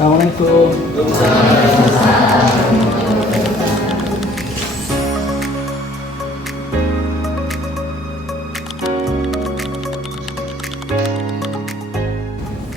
Assalamualaikum.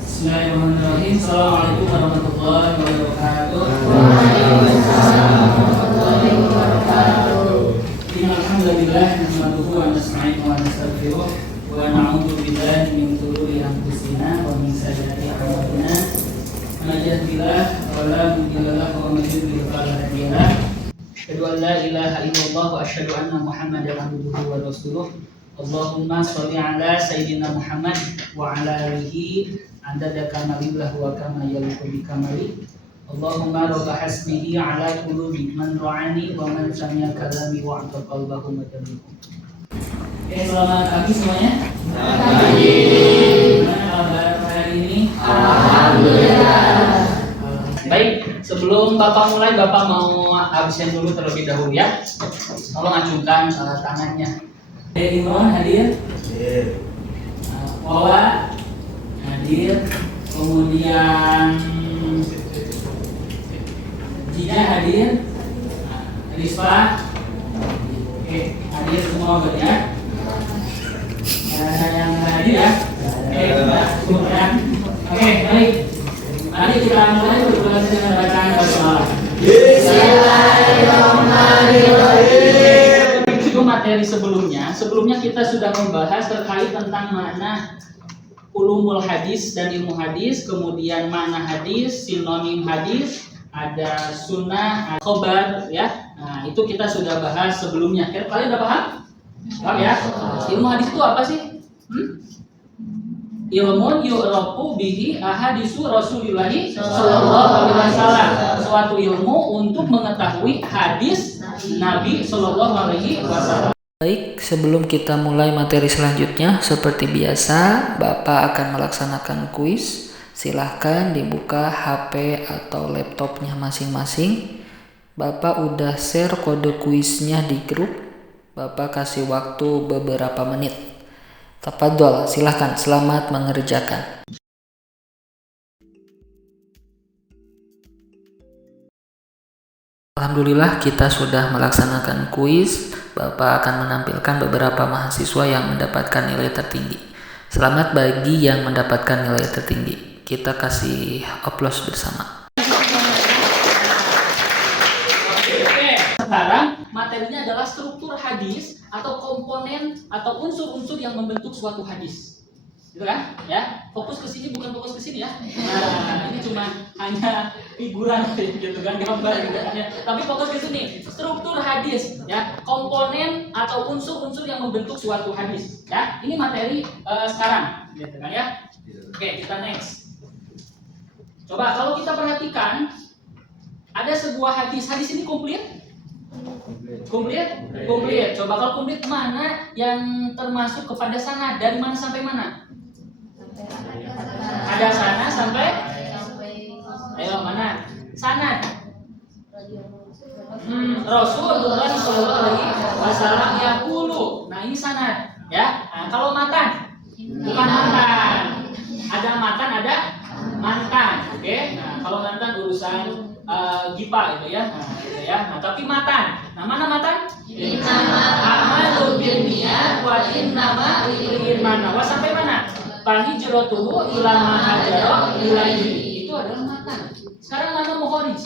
Bismillahirrahmanirrahim. Assalamualaikum warahmatullahi wabarakatuh. Alhamdulillah, nahmaduhu wa nasta'inuhu wa nastaghfiruh wa na'udzu billahi min shururi anfusina wa min sayyiati a'malina. Man yahdihillahu fala mudilla lahu wa man yudlil fala hadiya lahu. Asyhadu an la ilaha illallah wa asyhadu anna Muhammadan abduhu wa rasuluh. Allahumma shalli ala sayyidina Muhammad wa ala alihi adada kamalillah wa kama yaliqu bi kamali. Allahumma rabba hasbihi ala qulubi man ra'ani wa man sami'a kalami wa a'ta qalbahu madamikum. Oke, selamat pagi semuanya. Selamat pagi. Gimana kabar hari ini? Alhamdulillah. Baik, sebelum Bapak mulai, Bapak mau absen dulu terlebih dahulu ya. Tolong acungkan tangannya. Imron hadir? Hadir. Wawa hadir. Kemudian Jida hadir, Rispa, oke, hadir semua berarti ya. Ada yang hadir ya? Oke, kemudian, oke, baik. Mari kita mulai berdurasi dengan bacaan basmalah. Bismillahirrahmanirrahim. Itu materi sebelumnya kita sudah membahas terkait tentang makna ulumul hadis dan ilmu hadis, kemudian makna hadis, sinonim hadis, ada sunnah, khobar ya. Nah, itu kita sudah bahas sebelumnya. Kalian udah paham? Paham ya? Ilmu hadis itu apa sih? Ilmu yu'rafu bihi ahadisu Rasulillahi sallallahu alaihi wasallam. Suatu ilmu untuk mengetahui hadis Nabi sallallahu alaihi wasallam. Baik, sebelum kita mulai materi selanjutnya, seperti biasa, Bapak akan melaksanakan kuis. Silahkan dibuka HP atau laptopnya masing-masing. Bapak udah share kode kuisnya di grup. Bapak kasih waktu beberapa menit. Tafadhol, silahkan, selamat mengerjakan. Alhamdulillah, kita sudah melaksanakan kuis. Bapak akan menampilkan beberapa mahasiswa yang mendapatkan nilai tertinggi. Selamat bagi yang mendapatkan nilai tertinggi. Kita kasih aplaus bersama. Oke, sekarang materinya adalah struktur hadis atau komponen atau unsur-unsur yang membentuk suatu hadis. Gitu kan? Ya, fokus ke sini bukan fokus ke sini ya. Nah, ini cuma hanya figuran gitu kan, gambar gitu kan ya. Tapi fokus ke sini. Struktur hadis ya, komponen atau unsur-unsur yang membentuk suatu hadis. Ya, ini materi sekarang gitu kan ya. Oke, kita next. Coba kalau kita perhatikan, ada sebuah hadis. Hadis ini komplit? Komplit? Komplit. Coba kalau komplit, mana yang termasuk kepada sanad? Dari mana sampai mana? Ada sana sampai? Ayo, mana? Sanad. Rasulullah sallallahu alaihi wasallam yaqulu. Nah, ini sanad, ya. Nah, kalau matan? Bukan matan. Ada matan, ada mantan, oke? Nah, kalau mantan urusan gipa itu ya, gitu ya. Nah, tapi matan, nah mana matan? Innama a'malu binniyat wa innama likulli imrin wa sampai mana? Fahijratuhu ila ma hajara ilaihi. Itu adalah matan. Sekarang mana mukharij?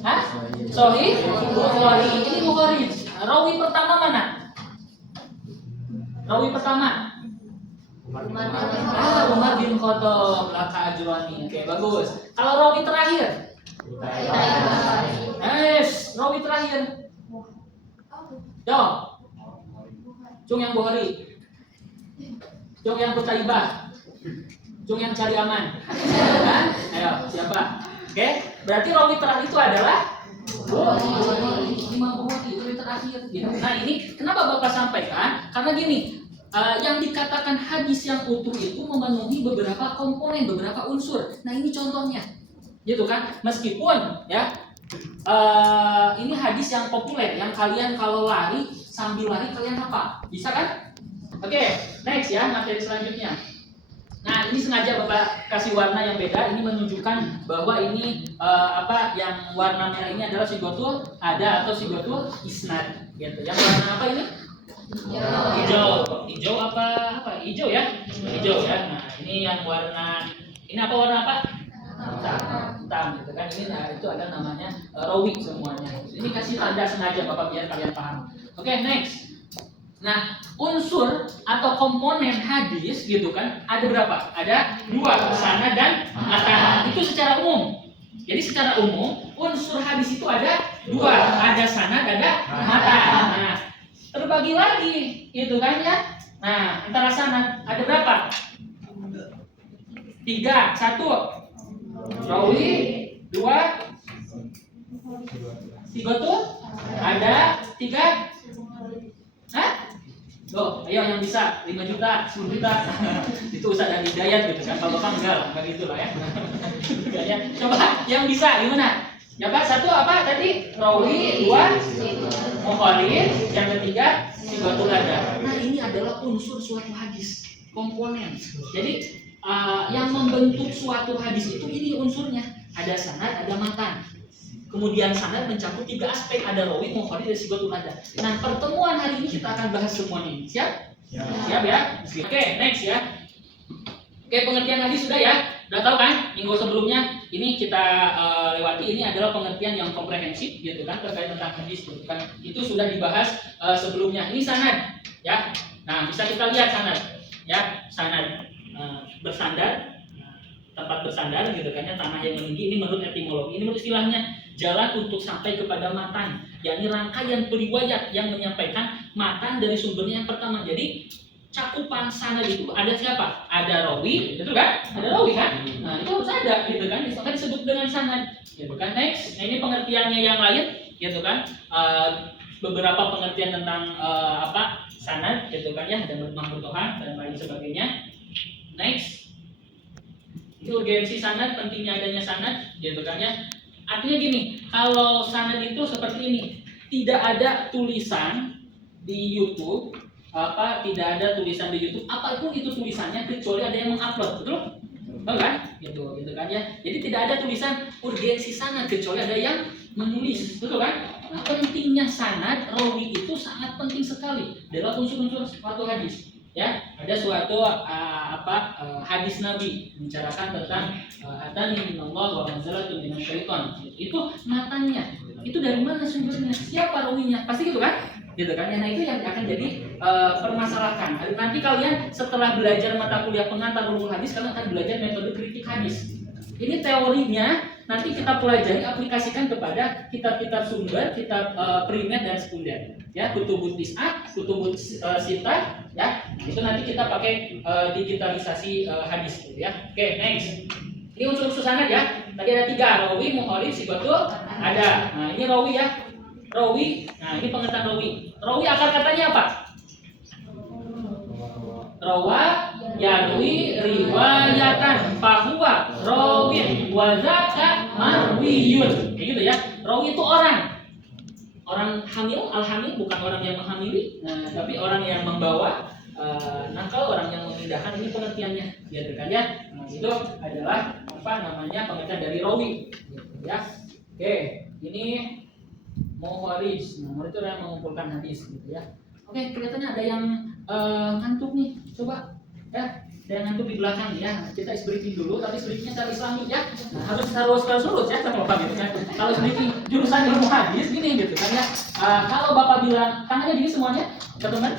Hah? Sahih Bukhari. Ini mukharij. Rawi pertama mana? Rawi pertama. Umar bin Khattab laka ajrani. Oke, bagus. Kalau rawi terakhir? Rawi terakhir. Jawab. Cung yang Bukhari. Cung yang Kutaibah. Cung yang cari aman. Ayo, siapa? Oke, berarti rawi terakhir itu adalah Imam Bukhari, rawi terakhir. Nah, ini kenapa Bapak sampaikan? Karena gini, yang dikatakan hadis yang utuh itu memenuhi beberapa komponen, beberapa unsur. Nah, ini contohnya, gitu kan? Meskipun ya ini hadis yang populer, yang kalian kalau lari sambil lari kalian hafal, bisa kan? Oke, next ya, materi selanjutnya. Nah, ini sengaja Bapak kasih warna yang beda. Ini menunjukkan bahwa ini yang warna merah ini adalah sigotul ada atau sigotul isnad gitu. Yang warna apa ini? Hijau apa hijau ya, nah ini yang warna ini warna apa hitam gitu kan. Ini itu ada namanya rawi semuanya. Ini kasih tanda sengaja Bapak biar kalian paham. Oke, next. Nah, unsur atau komponen hadis gitu kan ada berapa? Ada 2, sanad dan matan. Itu secara umum. Jadi secara umum unsur hadis itu ada 2, ada sanad, ada matan. Nah, terbagi lagi gitu kan ya. Nah, antara sanad ada berapa? 3, 1 rawi, 2 sigotul ada, 3 Loh, ayo yang bisa 5 juta, 10 juta. Itu Ustaz dan Hidayat gitu kan. Kalau Bapak enggak gitu lah ya. Coba yang bisa gimana? Ya Pak, 1 apa tadi? Rawi, 2 mukhalif, yang ketiga sigotul ada. Nah, ini adalah unsur suatu hadis, komponen. Jadi yang membentuk suatu hadis itu ini unsurnya. Ada sanad, ada matan. Kemudian sanad mencakup 3 aspek, ada rawi, mukhalif, dan sigotul ada. Nah, pertemuan hari ini kita akan bahas semuanya ini. Siap? Siap ya? Oke, next ya. Oke, pengertian hadis sudah ya? Udah tahu kan? Minggu sebelumnya ini kita lewati. Ini adalah pengertian yang komprehensif gitu kan terkait tentang hadis gitu kan. Itu sudah dibahas sebelumnya. Ini sanad ya. Nah, bisa kita lihat sanad ya. Sanad bersandar, tempat bersandar gitu kan ya, tanah yang meninggi. Ini menurut etimologi. Ini menurut istilahnya jalan untuk sampai kepada matan, yakni rangkaian periwayat yang menyampaikan matan dari sumbernya yang pertama. Jadi cakupan sanad itu ada siapa? Ada rawi, betul kan? Ada rawi kan? Nah, itu harus ada gitu kan. Maka disebut dengan sanad. Gitu kan. Next. Nah, ini pengertiannya yang lain gitu kan. Beberapa pengertian tentang sanad gitu kan ya, ada Tuhan dan lain sebagainya. Next. Ini urgensi sanad, pentingnya adanya sanad gitu kan ya. Artinya gini, kalau sanad itu seperti ini, tidak ada tulisan di YouTube, tidak ada tulisan di YouTube, apapun itu tulisannya kecuali ada yang mengupload, betul? Betul kan? Gitu kan ya. Jadi tidak ada tulisan urgensi sanad kecuali ada yang menulis, betul kan? Nah, pentingnya sanad, rawi itu sangat penting sekali dalam unsur-unsur suatu hadis. Ya, ada suatu hadis Nabi membicarakan tentang atani minallah wa manzalatun minasyaiton. Itu matanya. Itu dari mana sumbernya? Siapa rawinya? Pasti gitu kan? Gitu kan? Nah, itu yang akan jadi permasalahan. Nanti kalian setelah belajar mata kuliah pengantar ulumul hadis, kalian akan belajar metode kritik hadis. Ini teorinya nanti kita pelajari, aplikasikan kepada kitab-kitab sumber, kitab primer dan sekunder. Ya, kutubut tis'ah, kutubut sitah, ya. Itu nanti kita pakai digitalisasi hadis gitu ya. Oke, next. Ini unsur-unsur sanad ya. Tadi ada 3, rawi, mukhalif, sigotul ada. Nah, ini rawi ya. Rawi. Nah, ini pengertian rawi. Rawi akar katanya apa? Rawa yarwi riwayatan fahuwa rawin wa zaka marwiyun. Kayak gitu ya. Rawi itu orang hamil, al-hamil bukan orang yang menghamili, tapi orang yang membawa nakal, orang yang memindahkan. Ini pengertiannya gitu kan ya. Nah, itu adalah pengertian dari rawi gitu ya. Oke, ini mukharij. Nah, itu yang mengumpulkan hadis gitu ya. Oke, kelihatannya ada yang ngantuk nih. Coba ya, ada yang ngantuk di belakang ya. Kita briefing dulu, tapi briefingnya secara Islami ya. Nah, harus lurus ya sama Bapak gitu kan. Kalau briefing jurusan ilmu hadis gini gitu kan ya. Kalau Bapak bilang tangannya gini semuanya, teman-teman,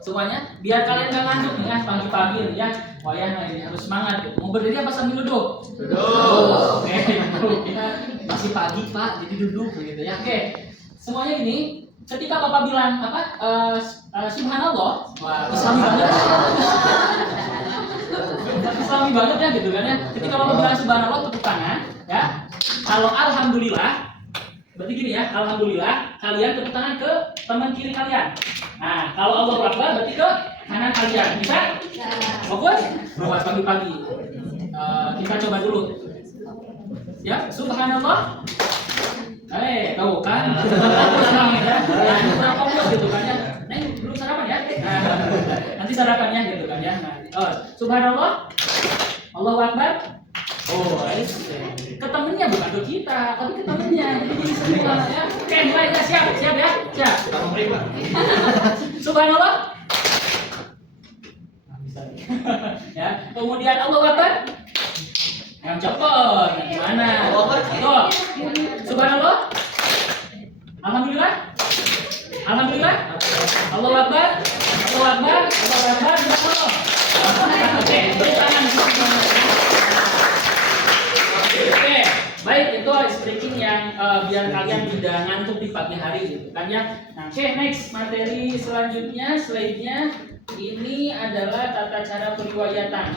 semuanya, biar kalian nggak ngantuk nih ya pagi-pagi ya. Wah ya, nah ini harus semangat gitu. Mau berdiri apa sambil duduk? Duduk. Oke, masih pagi Pak, jadi duduk begitu ya. Oke, semuanya gini. Ketika Bapak bilang subhanallah, wah Islami banget. Islami banget ya gitu kan ya. Ketika Bapak bilang subhanallah, tepuk tangan ya. Kalau alhamdulillah, berarti gini ya, alhamdulillah kalian tepuk tangan ke teman kiri kalian. Nah, kalau Allahu Akbar berarti ke kanan kalian. Bisa? Fokus? Buat pagi-pagi. Kita coba dulu. Ya, subhanallah. Tahu kan? Kurang fokus gitu kan ya. Nah, belum sarapan ya. Nanti sarapannya gitu kan ya. Subhanallah. Allahu Akbar. Oh, ketemunya bukan ke kita, tapi ke temennya. Jadi semua ya. Oke, mulai ya, siap ya. Siap. Subhanallah. Nah, bisa. Ya, kemudian Allahu Akbar. Yang cepat. Gimana? Tuh. Subhanallah. Alhamdulillah. Alhamdulillah. Allahu Akbar. Allahu Akbar. Allahu Akbar. Oke, beri tangan. Oke, baik, itu speaking yang biar kalian tidak ngantuk di pagi hari gitu kan ya. Nah, oke, next materi selanjutnya, slide-nya ini adalah tata cara periwayatan.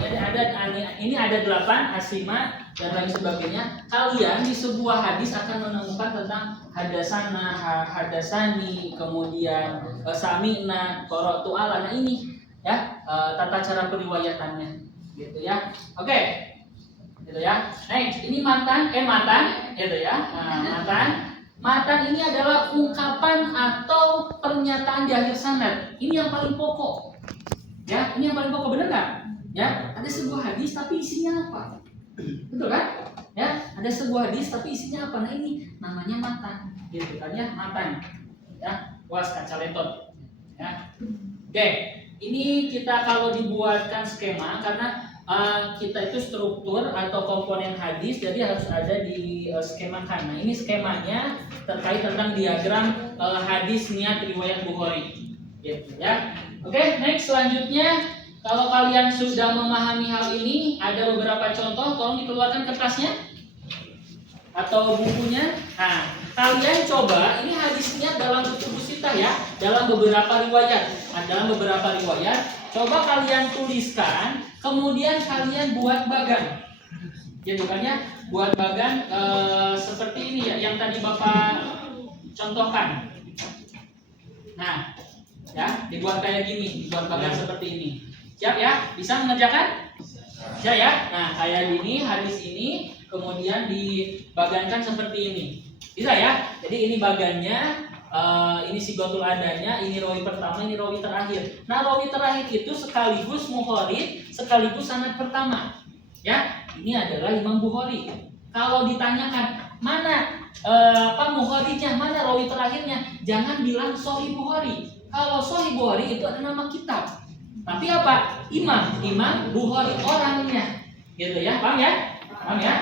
Ini ada 8 asima dan lain sebagainya. Kalian di sebuah hadis akan menemukan tentang hadasana, hadasani, kemudian sami'na, qara'tu ala. Nah, ini ya tata cara periwayatannya gitu ya. Oke. Gitu ya. Next, ini matan gitu ya. Nah, matan ini adalah ungkapan atau pernyataan di akhir sanad. Ini yang paling pokok. Ya, ini yang paling pokok, benar nggak? Ya, ada sebuah hadis tapi isinya apa? Betul kan? Ya, ada sebuah hadis tapi isinya apa? Nah, ini namanya matan. Gitu kan ya, matan. Ya, was kacaletot. Ya. Oke, ini kita kalau dibuatkan skema karena kita itu struktur atau komponen hadis, jadi harus ada di skemakan. Nah, ini skemanya terkait tentang diagram hadis niat riwayat Bukhari, gitu ya. Oke, next selanjutnya, kalau kalian sudah memahami hal ini, ada beberapa contoh, tolong dikeluarkan kertasnya atau bukunya. Nah, kalian coba, ini hadisnya dalam kutubus sittah ya, dalam beberapa riwayat. Nah, dalam beberapa riwayat, coba kalian tuliskan, kemudian kalian buat bagan. Gitu kan ya, buat bagan seperti ini ya, yang tadi Bapak contohkan. Nah, ya, dibuat kayak gini, dibuat bagan seperti ini. Siap ya? Bisa mengerjakan? Siap ya? Nah, kayak gini, hadis ini, kemudian dibagankan seperti ini. Bisa ya? Jadi ini bagannya, ini sigotul adanya, ini rawi pertama, ini rawi terakhir. Nah, rawi terakhir itu sekaligus muhorid, sekaligus sanad pertama. Ya, ini adalah Imam Bukhari. Kalau ditanyakan mana muhoridnya, mana rawi terakhirnya, jangan bilang Sahih Bukhari. Kalau Sahih Bukhari itu ada nama kitab. Tapi apa? Imam Bukhari orangnya. Gitu ya, paham ya? Paham ya?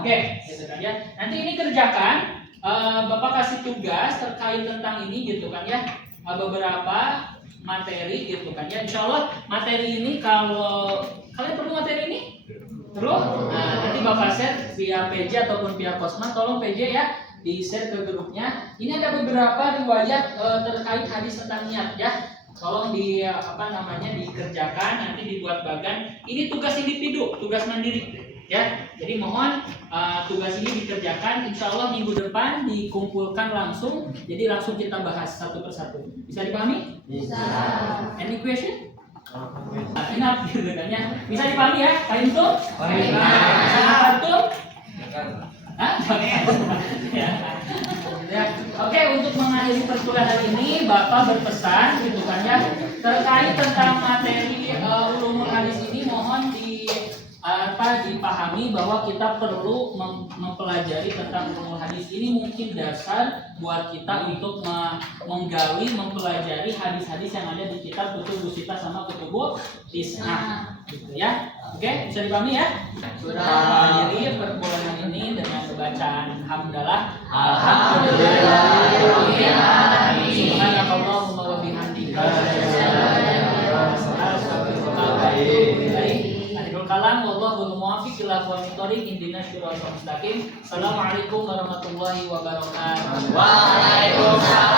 Oke, gitu kan ya. Nanti ini kerjakan. Bapak kasih tugas terkait tentang ini gitu kan ya, beberapa materi gitu kan ya. Insya Allah materi ini, kalau kalian perlu materi ini perlu, nah, nanti Bapak share via PJ ataupun via Kosma. Tolong PJ ya, di share ke grupnya. Ini ada beberapa riwayat terkait hadis tentang niat ya. Tolong dikerjakan, nanti dibuat bagan. Ini tugas individu, tugas mandiri. Ya, jadi mohon tugas ini dikerjakan. Insya Allah minggu depan dikumpulkan langsung. Jadi langsung kita bahas satu persatu. Bisa dipahami? Bisa. Any question? Enough gitu kan ya. Bisa dipahami ya? Paham tuh? Paham tuh? Ya. Oke, untuk mengakhiri perkuliahan ini, Bapak berpesan gitu kan ya, terkait tentang materi ulumul hadis ini, mohon dipahami bahwa kita perlu mempelajari tentang ulumul hadis ini. Mungkin dasar buat kita untuk menggali, mempelajari hadis-hadis yang ada di kitab kutubus sittah sama kutubus tis'ah gitu ya. Oke, bisa dipahami ya? Sudah akhiri perkuliahan ini dengan bacaan hamdalah. Alhamdulillah. Subhanakallahumma wa bihamdika. Kalam wallahu muwaffiq ila aqwamit thoriq indina shiratal mustaqim. Assalamualaikum warahmatullahi wabarakatuh. Waalaikumsalam.